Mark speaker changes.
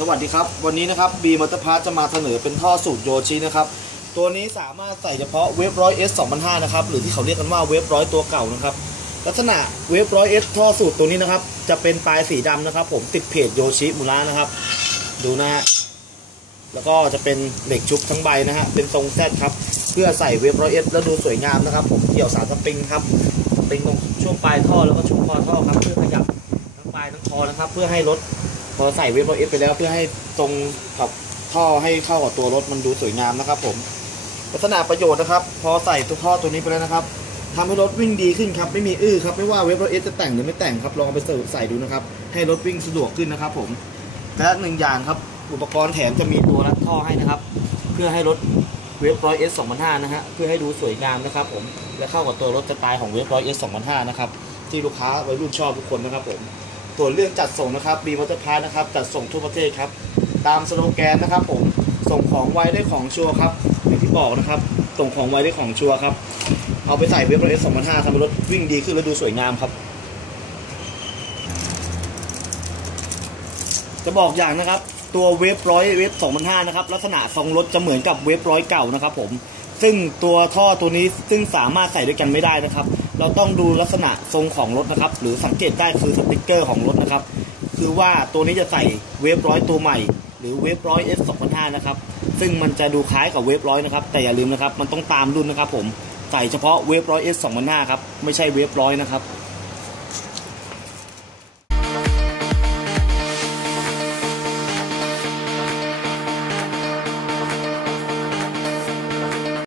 Speaker 1: สวัสดีครับ วันนี้นะครับบีมอเตอร์พาร์จะมาเสนอเป็นท่อสูตรโยชินะครับ ตัวนี้สามารถใส่เฉพาะเวฟร้อยเอสสองพันห้านะครับ หรือที่เขาเรียกกันว่าเวฟร้อยตัวเก่านะครับ ลักษณะเวฟร้อยเอสท่อสูตรตัวนี้นะครับ จะเป็นปลายสีดำนะครับ ผมติดเพจโยชิมูระนะครับ ดูนะฮะ แล้วก็จะเป็นเหล็กชุบทั้งใบนะฮะ เป็นทรงแซดครับ เพื่อใส่เวฟร้อยเอสแล้วดูสวยงามนะครับ ผมเกี่ยวสารสปริงครับ สปริงตรงช่วงปลายท่อแล้วก็ช่วงคอท่อครับ เพื่อขยับทั้งปลายทั้งคอนะครับ เพื่อให้รถ พอใส่เวฟร้อเอสไปแล้วเพื่อให้ตรงกับท่อให้เข้ากับตัวรถมันดูสวยงามนะครับ ผมลักษณะประโยชน์นะครับ พอใส่ตัวท่อตัวนี้ไปแล้วนะครับทำให้รถวิ่งดีขึ้นครับไม่มีอื้อครับไม่ว่าเวฟร้อเอสจะแต่งหรือไม่แต่งครับลองเอาไปใส่ดูนะครับ ให้รถวิ่งสะดวกขึ้นนะครับ ผมและหนึ่งอย่างครับอุปกรณ์แถมจะมีตัวรัดท่อให้นะครับ เพื่อให้รถเวฟร้อยเอสสองพันห้านะฮะเพื่อให้ดูสวยงามนะครับผมและเข้ากับตัวรถสไตล์ของเวฟร้อยเอสสองพันห้านะครับที่ลูกค้าวัยรุ่นชอบทุกคนนะครับผม ส่วนเรื่องจัดส่งนะครับบีมอเตอร์พาร์นะครับ จัดส่งทั่วประเทศครับ ตามสโลแกนนะครับ ผมส่งของไวได้ของชัวร์ครับอย่างที่บอกนะครับ ส่งของไวได้ของชัวร์ครับ เอาไปใส่เวฟร้อยเอสสองพันห้าทำให้รถวิ่งดีขึ้นและดูสวยงามครับ จะบอกอย่างนะครับ ตัวเวฟร้อยเวฟสองพันห้านะครับ ลักษณะทรงรถจะเหมือนกับเวฟร้อยเก่านะครับ ผม ซึ่งตัวท่อตัวนี้ซึ่งสามารถใส่ด้วยกันไม่ได้นะครับ เราต้องดูลักษณะทรงของรถนะครับ หรือสังเกตได้คือสติกเกอร์ของรถนะครับ คือว่าตัวนี้จะใส่เวฟร้อยตัวใหม่ หรือเวฟร้อยเอสสองพันห้านะครับ ซึ่งมันจะดูคล้ายกับเวฟร้อยนะครับ แต่อย่าลืมนะครับ มันต้องตามรุ่นนะครับผม ใส่เฉพาะเวฟร้อยเอสสองพันห้าครับ ไม่ใช่เวฟร้อยนะครับ